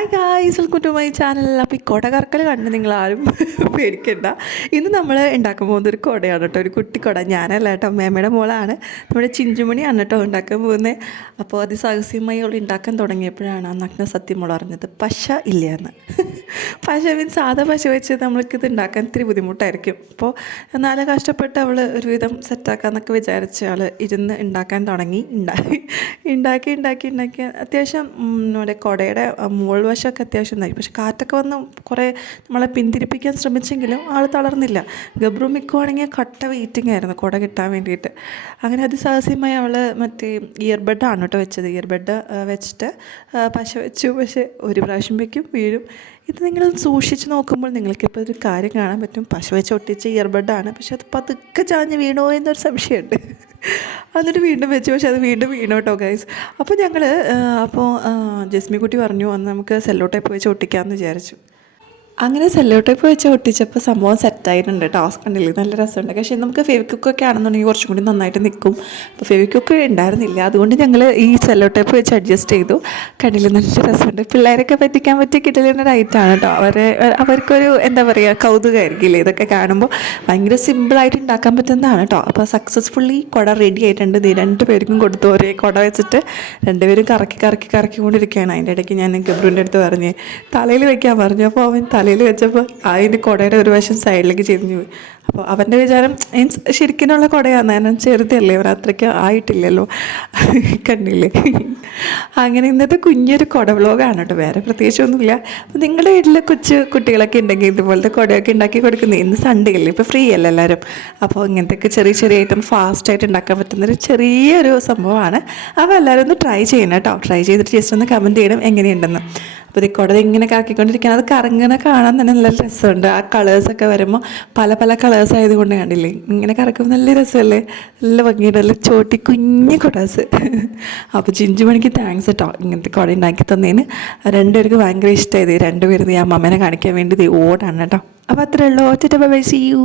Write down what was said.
Hi guys, welcome to my channel. അപ്പോൾ ഈ കുട കറക്കൽ കണ്ട് നിങ്ങളാരും പേടിക്കണ്ട. ഇന്ന് നമ്മൾ ഉണ്ടാക്കാൻ പോകുന്നത് ഒരു കുടയാണ് കേട്ടോ, ഒരു കുട്ടി കുട. ഞാനല്ല കേട്ടോ, മേമ്മയുടെ മോളാണ്, നമ്മുടെ ചിഞ്ചുമണിയാണ് കേട്ടോ ഉണ്ടാക്കാൻ പോകുന്നത്. അപ്പോൾ അതിസാഹസ്യമായി അവൾ ഉണ്ടാക്കാൻ തുടങ്ങിയപ്പോഴാണ് ആ നഗ്ന സത്യം മോൾ അറിഞ്ഞത് പശ ഇല്ലയെന്ന്. പശ മീൻസ് സാധാ പശ വെച്ച് നമ്മൾക്കിത് ഉണ്ടാക്കാൻ ഇത്തിരി ബുദ്ധിമുട്ടായിരിക്കും. അപ്പോൾ എന്നാലും കഷ്ടപ്പെട്ട് അവൾ ഒരുവിധം സെറ്റാക്കാമെന്നൊക്കെ വിചാരിച്ച് അവൾ ഇരുന്ന് ഉണ്ടാക്കാൻ തുടങ്ങി. ഉണ്ടാക്കി അത്യാവശ്യം നമ്മുടെ കുടയുടെ മുകൾ വശമൊക്കെ അത്യാവശ്യം നന്നായി. പക്ഷെ കാറ്റൊക്കെ വന്ന് കുറേ നമ്മളെ പിന്തിരിപ്പിക്കാൻ ശ്രമിച്ചെങ്കിലും ആൾ തളർന്നില്ല. ഗബ്രു മിക്കുവാണെങ്കിൽ കട്ട വെയിറ്റിംഗ് ആയിരുന്നു കുട കിട്ടാൻ വേണ്ടിയിട്ട്. അങ്ങനെ അതിസാഹസ്യമായി അവൾ മറ്റേ ഇയർബഡാണ് കേട്ടോ വെച്ചത്. ഇയർബഡ് വെച്ചിട്ട് പശ വെച്ചു. പക്ഷേ ഒരു പ്രാവശ്യം വയ്ക്കും, വീഴും. ഇത് നിങ്ങൾ സൂക്ഷിച്ച് നോക്കുമ്പോൾ നിങ്ങൾക്കിപ്പോൾ ഒരു കാര്യം കാണാൻ പറ്റും. പശ വെച്ച് ഒട്ടിച്ച ഇയർബഡാണ്, പക്ഷെ അത് പതുക്കെ ചാഞ്ഞ് വീണോ എന്നൊരു സംശയമുണ്ട്. എന്നിട്ട് വീണ്ടും വെച്ചു, പക്ഷെ അത് വീണ്ടും വീണു കേട്ടോ ഗൈസ്. അപ്പോൾ ഞങ്ങൾ ജസ്മി കുട്ടി പറഞ്ഞു അന്ന് നമുക്ക് സെല്ലോ ടേപ്പ് വെച്ച് ഒട്ടിക്കാമെന്ന് വിചാരിച്ചു. അങ്ങനെ സെല്ലോ ടേപ്പ് വെച്ച് ഒട്ടിച്ചപ്പോൾ സംഭവം സെറ്റായിട്ടുണ്ട്. ടാസ്ക് ഉണ്ടല്ലേ, നല്ല രസമുണ്ട്. പക്ഷേ നമുക്ക് ഫെവിക്വിക്കൊക്കെ ആണെന്നുണ്ടെങ്കിൽ കുറച്ചും കൂടി നന്നായിട്ട് നിൽക്കും. അപ്പോൾ ഫെവിക്വിക്ക് ഉണ്ടായിരുന്നില്ല, അതുകൊണ്ട് ഞങ്ങൾ ഈ സെല്ലോ ടേപ്പ് വെച്ച് അഡ്ജസ്റ്റ് ചെയ്തു. കണ്ടില്ലേ, നല്ല രസമുണ്ട്. പിള്ളേരൊക്കെ പറ്റിക്കാൻ പറ്റിയ കിട്ടലിൻ്റെ റൈറ്റാണ് കേട്ടോ. അവർക്കൊരു എന്താ പറയുക, കൗതുകമായിരിക്കില്ലേ ഇതൊക്കെ കാണുമ്പോൾ. ഭയങ്കര സിമ്പിളായിട്ട് ഉണ്ടാക്കാൻ പറ്റുന്നതാണ് കേട്ടോ. അപ്പോൾ സക്സസ്ഫുള്ളി കുട റെഡി ആയിട്ടുണ്ട്. ഇത് 2 പേർക്കും കൊടുത്തു. ഒരേ കുട വെച്ചിട്ട് 2 പേരും കറക്കിക്കൊണ്ടിരിക്കുകയാണ്. അതിൻ്റെ ഇടയ്ക്ക് ഞാൻ ഗബ്രുവിൻ്റെ അടുത്ത് പറഞ്ഞ് തലയിൽ വെക്കാൻ പറഞ്ഞു. അപ്പോൾ അവൻ തലയിൽ വെച്ചപ്പോൾ അതിൻ്റെ കുടയുടെ ഒരു വശം സൈഡിലേക്ക് ചെരിഞ്ഞു പോയി. അപ്പോൾ അവൻ്റെ വിചാരം മീൻസ് ശരിക്കിനുള്ള കുടയാണ്, ഞാൻ ചെറുതല്ലേ, അവർ അത്രയ്ക്ക് ആയിട്ടില്ലല്ലോ. കണ്ടില്ലേ. അങ്ങനെ ഇന്നത്തെ കുഞ്ഞൊരു കുട വ്ളോഗാണ് കേട്ടോ, വേറെ പ്രത്യേകിച്ചൊന്നുമില്ല. അപ്പോൾ നിങ്ങളുടെ വീട്ടിൽ കുട്ടികളൊക്കെ ഉണ്ടെങ്കിൽ ഇതുപോലത്തെ കുടയൊക്കെ ഉണ്ടാക്കി കൊടുക്കുന്നത്. ഇന്ന് സൺഡേ അല്ലേ, ഇപ്പോൾ ഫ്രീ അല്ലേ എല്ലാവരും. അപ്പോൾ ഇങ്ങനത്തെയൊക്കെ ചെറിയ ഐറ്റം ഫാസ്റ്റായിട്ട് ഉണ്ടാക്കാൻ പറ്റുന്നൊരു ചെറിയൊരു സംഭവമാണ്. അപ്പോൾ എല്ലാവരും ഒന്ന് ട്രൈ ചെയ്യണം കേട്ടോ. ട്രൈ ചെയ്തിട്ട് ജസ്റ്റ് ഒന്ന് കമൻറ്റ് ചെയ്യണം എങ്ങനെയുണ്ടെന്ന്. അപ്പോൾ ഈ കുട ഇങ്ങനെ കറക്കിക്കൊണ്ടിരിക്കുകയാണ്. അത് കറങ്ങനെ കാണാൻ തന്നെ നല്ല രസമുണ്ട്. ആ കളേഴ്സൊക്കെ വരുമ്പോൾ പല കളേഴ്സ് ആയതുകൊണ്ട് കണ്ടില്ലേ, ഇങ്ങനെ കറക്കുമ്പോൾ നല്ല രസമല്ലേ, നല്ല ഭംഗിയുണ്ട്, നല്ല ചോട്ടി കുഞ്ഞു കുടാസ്. അപ്പോൾ ചിഞ്ചുമണിക്ക് താങ്ക്സ് കേട്ടോ, ഇങ്ങനത്തെ കുട ഉണ്ടാക്കി തന്നതിന്. 2 പേർക്ക് ഭയങ്കര ഇഷ്ടമായത്. 2 പേര് ഞാൻ അമ്മേനെ കാണിക്കാൻ വേണ്ടി ഓടാണ് കേട്ടോ. അപ്പോൾ അത്രേ ഉള്ളൂ. Bye, see U.